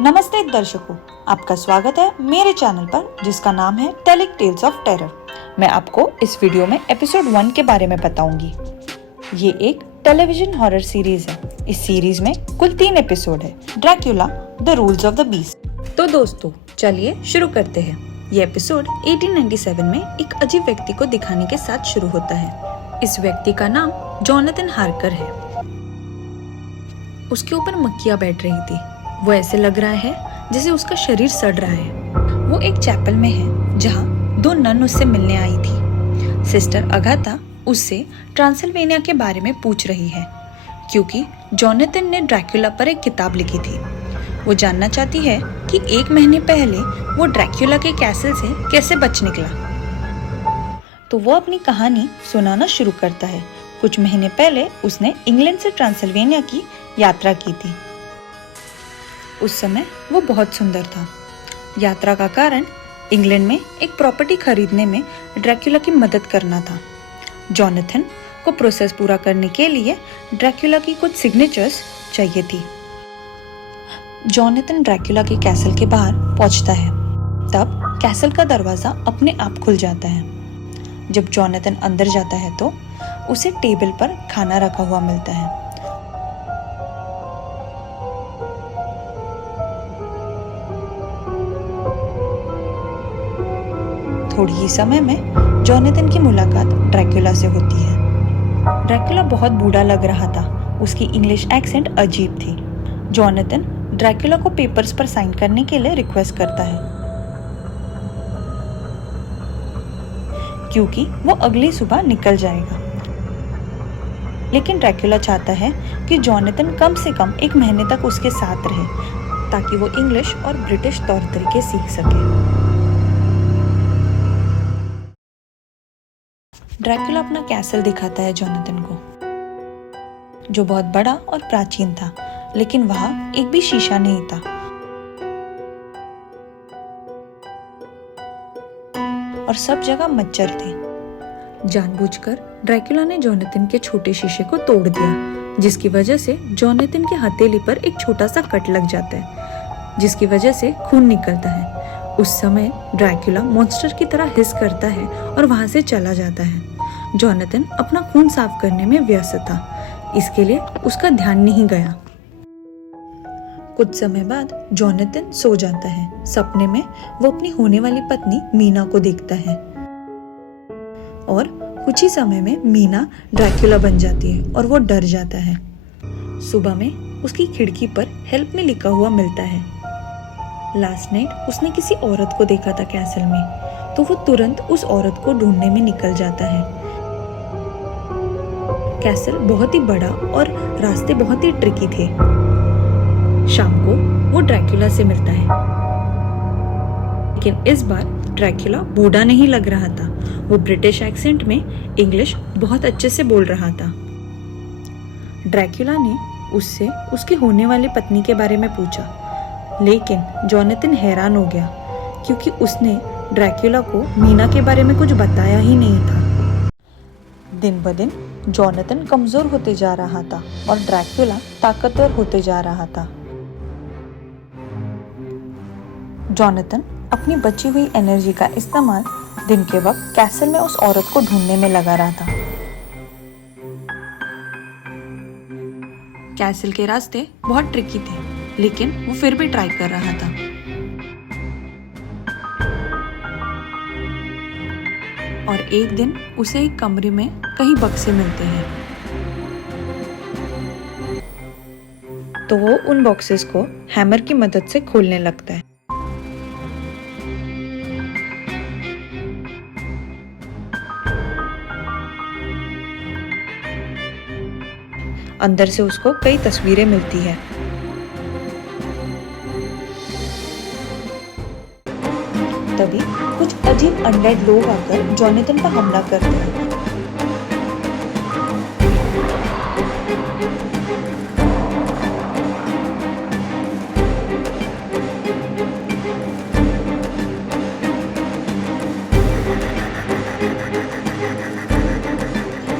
नमस्ते दर्शकों, आपका स्वागत है मेरे चैनल पर जिसका नाम है टेलिंग टेल्स ऑफ टेरर। मैं आपको इस वीडियो में एपिसोड 1 के बारे में बताऊंगी। ये एक टेलीविजन हॉरर सीरीज है। इस सीरीज में कुल 3 एपिसोड है, Dracula the rules of the beast. तो दोस्तों चलिए शुरू करते हैं। ये एपिसोड 1897 में एक अजीब व्यक्ति को दिखाने के साथ शुरू होता है। इस व्यक्ति का नाम जोनाथन हार्कर है। उसके ऊपर मक्खियां बैठ रही थी। वो ऐसे लग रहा है जैसे उसका शरीर सड़ रहा है। वो एक चैपल में है जहाँ 2 नन उससे मिलने आई थी। सिस्टर अगाथा उससे ट्रांसिल्वेनिया के बारे में पूछ रही है क्योंकि जोनाथन ने ड्रैक्युला पर एक किताब लिखी थी। वो जानना चाहती है कि 1 महीने पहले वो ड्रैक्युला के कैसल से कैसे बच निकला। तो वो अपनी कहानी सुनाना शुरू करता है। कुछ महीने पहले उसने इंग्लैंड से ट्रांसिल्वेनिया की यात्रा की थी। उस समय वो बहुत सुंदर था। यात्रा का कारण इंग्लैंड में एक प्रॉपर्टी खरीदने में ड्रैक्युला की मदद करना था। जोनाथन को प्रोसेस पूरा करने के लिए ड्रैक्युला की कुछ सिग्नेचर्स चाहिए थी। जोनाथन ड्रैक्युला के कैसल के बाहर पहुंचता है। तब कैसल का दरवाजा अपने आप खुल जाता है। जब जोनाथन अंदर जाता है तो उसे टेबल पर खाना रखा हुआ मिलता है। थोड़ी ही समय में जोनाथन की मुलाकात ड्रैक्युला से होती है। ड्रैक्युला बहुत बूढ़ा लग रहा था। उसकी इंग्लिश एक्सेंट अजीब थी। जोनाथन ड्रैक्युला को पेपर्स पर साइन करने के लिए रिक्वेस्ट करता है क्योंकि वो अगली सुबह निकल जाएगा। लेकिन ड्रैक्युला चाहता है कि जोनाथन कम से कम 1 महीने तक उसके साथ रहे ताकि वो इंग्लिश और ब्रिटिश तौर तरीके सीख सके। ड्रैक्युला अपना कैसल दिखाता है जोनाथन को, जो बहुत बड़ा और प्राचीन था, लेकिन वहां एक भी शीशा नहीं था। और सब जगह मच्छर थे। जानबूझकर ड्रैक्युला ने जोनाथन के छोटे शीशे को तोड़ दिया, जिसकी वजह से जोनाथन की हथेली पर एक छोटा सा कट लग जाता है, जिसकी वजह से खून निकलता है। उस समय ड्रैक्युला मॉन्स्टर की तरह हिस करता है और वहां से चला जाता है। जोनाथन अपना खून साफ करने में व्यस्त था, इसके लिए उसका ध्यान नहीं गया। कुछ समय बाद जोनाथन सो जाता है। सपने में वो अपनी होने वाली पत्नी मीना को देखता है और कुछ ही समय में मीना ड्रैक्युला बन जाती है और वो डर जाता है। सुबह में उसकी खिड़की पर हेल्प में लिखा हुआ मिलता है। लास्ट नाइट उसने किसी औरत को देखा था कैसल में, तो वो तुरंत उस औरत को ढूंढने में निकल जाता है। कैसल बहुत ही बड़ा और रास्ते बहुत ही ट्रिकी थे। शाम को वो ड्रैक्युला से मिलता है, लेकिन इस बार ड्रैक्युला बूढ़ा नहीं लग रहा था। वो ब्रिटिश एक्सेंट में इंग्लिश बहुत अच्छे से बोल रहा था। ड्रैक्युला ने उससे उसकी होने वाली पत्नी के बारे में पूछा, लेकिन जोनाथन हैरान हो गया क्योंकि उसने ड्रैक्युला को मीना के बारे में कुछ बताया ही नहीं था। दिन ब दिन जोनाथन कमजोर होते जा रहा था और ड्रैक्युला ताकतवर होते जा रहा था। जोनाथन अपनी बची हुई एनर्जी का इस्तेमाल दिन के वक्त कैसल में उस औरत को ढूंढने में लगा रहा था। कैसल के रास्ते बहुत ट्रिकी थे, लेकिन वो फिर भी ट्राई कर रहा था। और एक दिन उसे एक कमरे में कई बक्से मिलते हैं, तो वो उन बॉक्सेस को हैमर की मदद से खोलने लगता है। अंदर से उसको कई तस्वीरें मिलती है। तभी कुछ अजीब अनडेड लोग आकर जोनाथन पर हमला करते हैं।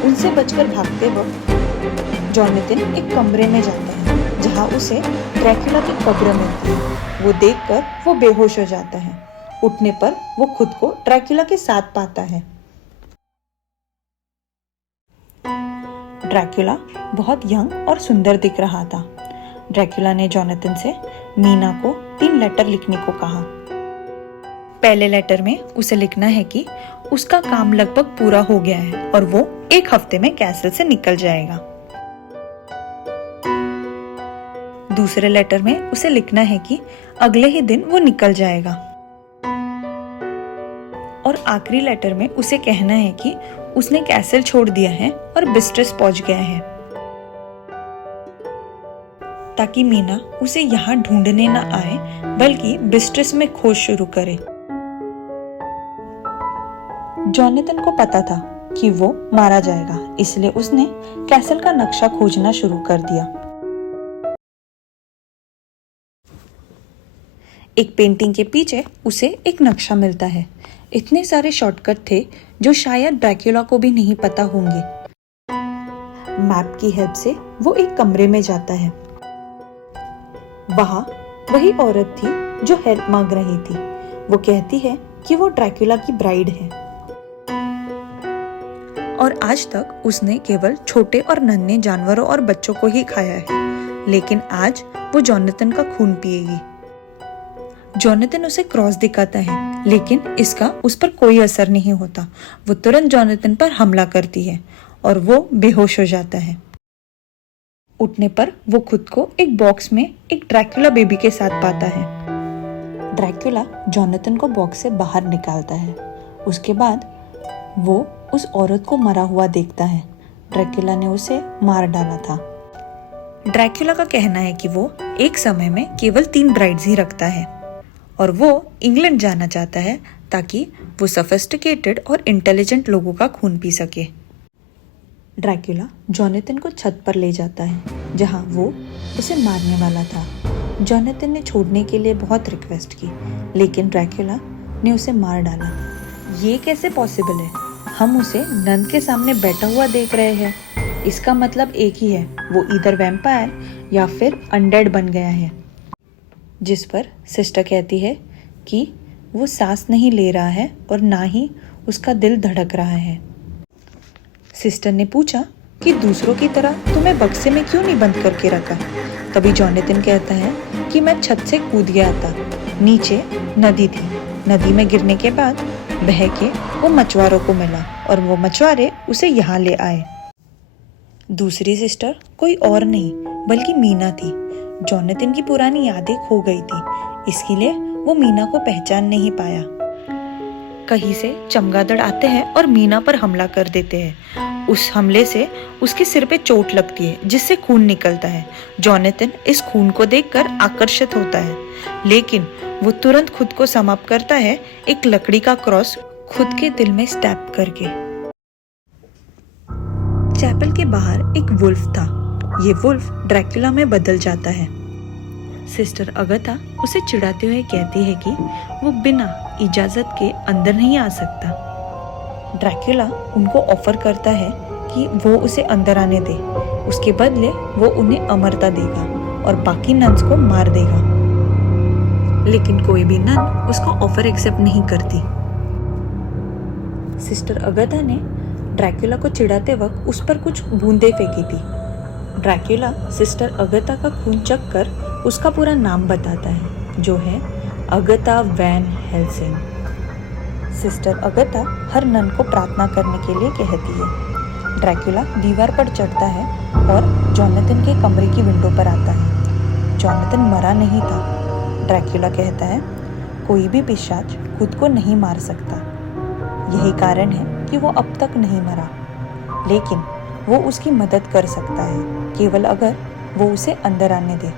उनसे बचकर भागते वक्त जोनाथन एक कमरे में जाता है जहाँ जहाँ उसे ड्रैकुला की कब्र मिलती है। वो देखकर वो बेहोश हो जाता है। उठने पर वो खुद को ड्रैकुला के साथ पाता है। ड्रैकुला बहुत यंग और सुंदर दिख रहा था। ड्रैकुला ने जोनाथन से मीना को 3 लेटर लिखने को कहा। पहले लेटर में उसे लिखना है कि उसका काम लगभग पूरा हो गया है और वो 1 हफ्ते में कैसल से निकल जाएगा। दूसरे लेटर में उसे लिखना है कि अगले ही दिन वो निकल जाएगा। और आखिरी लेटर में उसे कहना है कि उसने कैसल छोड़ दिया है और बिस्ट्रेस पहुंच गया है, ताकि मीना उसे यहाँ ढूंढने न आए बल्कि बिस्ट्रेस में खोज शुरू करे। जोनाथन को पता था कि वो मारा जाएगा, इसलिए उसने कैसल का नक्शा खोजना शुरू कर दिया। एक पेंटिंग के पीछे उसे एक नक्शा मिलता है। इतने सारे शॉर्टकट थे जो शायद ड्रैकुला को भी नहीं पता होंगे। मैप की हेल्प से वो एक कमरे में जाता है। वहां वही औरत थी जो हेल्प मांग रही थी। वो कहती है कि वो ड्रैकुला की ब्राइड है और आज तक उसने केवल छोटे और नन्हे जानवरों और बच्चों को ही खाया है, लेकिन आज वो जोनाथन का खून पिएगी। जोनाथन उसे क्रॉस दिखाता है, लेकिन इसका उस पर कोई असर नहीं होता। वो तुरंत जोनाथन पर हमला करती है और वो बेहोश हो जाता है। उठने पर वो खुद को एक बॉक्स में एक ड्रैकुला बेबी के साथ पाता है। ड्रैकुला जोनाथन को बॉक्स से बाहर निकालता है। उसके बाद वो उस औरत को मरा हुआ देखता है। ड्रैकुला ने उसे मार डाला था। ड्रैकुला का कहना है कि वो एक समय में केवल 3 ब्राइड्स ही रखता है और वो इंग्लैंड जाना चाहता है ताकि वो सोफिस्टिकेटेड और इंटेलिजेंट लोगों का खून पी सके। ड्रैकुला जोनाथन को छत पर ले जाता है जहां वो उसे मारने वाला था। जोनाथन ने छोड़ने के लिए बहुत रिक्वेस्ट की, लेकिन ड्रैकुला ने उसे मार डाला। ये कैसे पॉसिबल है? हम उसे नन के सामने बैठा हुआ देख रहे हैं। इसका मतलब एक ही है, वो इधर वैम्पायर या फिर अनडेड बन गया है। जिस पर सिस्टर कहती है कि वो सांस नहीं ले रहा है और ना ही उसका दिल धड़क रहा है। सिस्टर ने पूछा कि दूसरों की तरह तुम्हें बक्से में क्यों नहीं बंद करके रखा? तभी जोनाथन कहता है कि मैं छत से कूद गया था। नीचे नदी थी। नदी में गिरने के बाद बह के वो मछुआरों को मिला और वो मछुआरे उसे यहाँ ले आए। दूसरी सिस्टर कोई और नहीं बल्कि मीना थी। जोनाथन की पुरानी यादें खो गई थी, इसके लिए वो मीना को पहचान नहीं पाया। कहीं से चमगादड़ आते हैं और मीना पर हमला कर देते हैं। उस हमले से उसके सिर पे चोट लगती है जिससे खून निकलता है। जोनाथन इस खून को देखकर आकर्षित होता है, लेकिन वो तुरंत खुद को समाप्त करता है एक लकड़ी का क्रॉस खुद के दिल में स्टैब करके। चैपल के बाहर एक वुल्फ था। ये वुल्फ ड्रैकुला में बदल जाता है। सिस्टर अगाथा उसे चिढ़ाते हुए कहती है कि वो बिना इजाजत के अंदर नहीं आ सकता। ड्रैकुला उनको ऑफर करता है कि वो उसे अंदर आने दे, उसके बदले वो उन्हें अमरता देगा और बाकी नन्स को मार देगा। लेकिन कोई भी नन उसका ऑफर एक्सेप्ट नहीं करती। सिस्टर अगाथा ने ड्रैकुला को चिढ़ाते वक्त उस पर कुछ बूंदें फेंकी थी। ड्रैकुला सिस्टर अगाथा का खून चख कर उसका पूरा नाम बताता है, जो है Agatha Van Helsing. Sister Agatha हर नन को प्रार्थना करने के लिए कहती है। ड्रैकुला दीवार पर चढ़ता है और जोनाथन के कमरे की विंडो पर आता है। जोनाथन मरा नहीं था। ड्रैकुला कहता है कोई भी पिशाच खुद को नहीं मार सकता। यही कारण है कि वो अब तक नहीं मरा, लेकिन वो उसकी मदद कर सकता है केवल अगर वो उसे अंदर आने दे।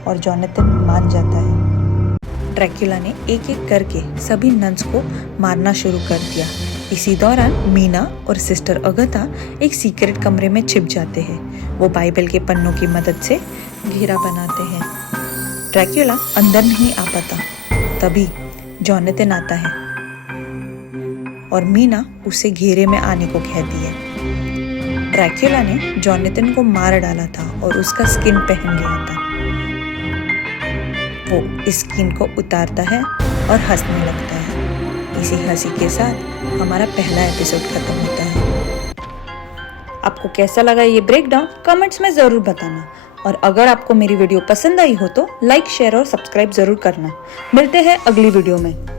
और जोनाथन मान जाता है। ड्रैकुला ने एक एक करके सभी नन्स को मारना शुरू कर दिया। इसी दौरान मीना और सिस्टर अगाथा एक सीक्रेट कमरे में छिप जाते हैं। वो बाइबल के पन्नों की मदद से घेरा बनाते हैं। ड्रैकुला अंदर नहीं आ पाता। तभी जोनाथन आता है और मीना उसे घेरे में आने को कहती है। ड्रैकुला ने जोनाथन को मार डाला था और उसका स्किन पहन लिया था। वो स्किन को उतारता है और हंसने लगता है। इसी हंसी के साथ हमारा पहला एपिसोड खत्म होता है। आपको कैसा लगा ये ब्रेकडाउन कमेंट्स में ज़रूर बताना, और अगर आपको मेरी वीडियो पसंद आई हो तो लाइक, शेयर और सब्सक्राइब ज़रूर करना। मिलते हैं अगली वीडियो में।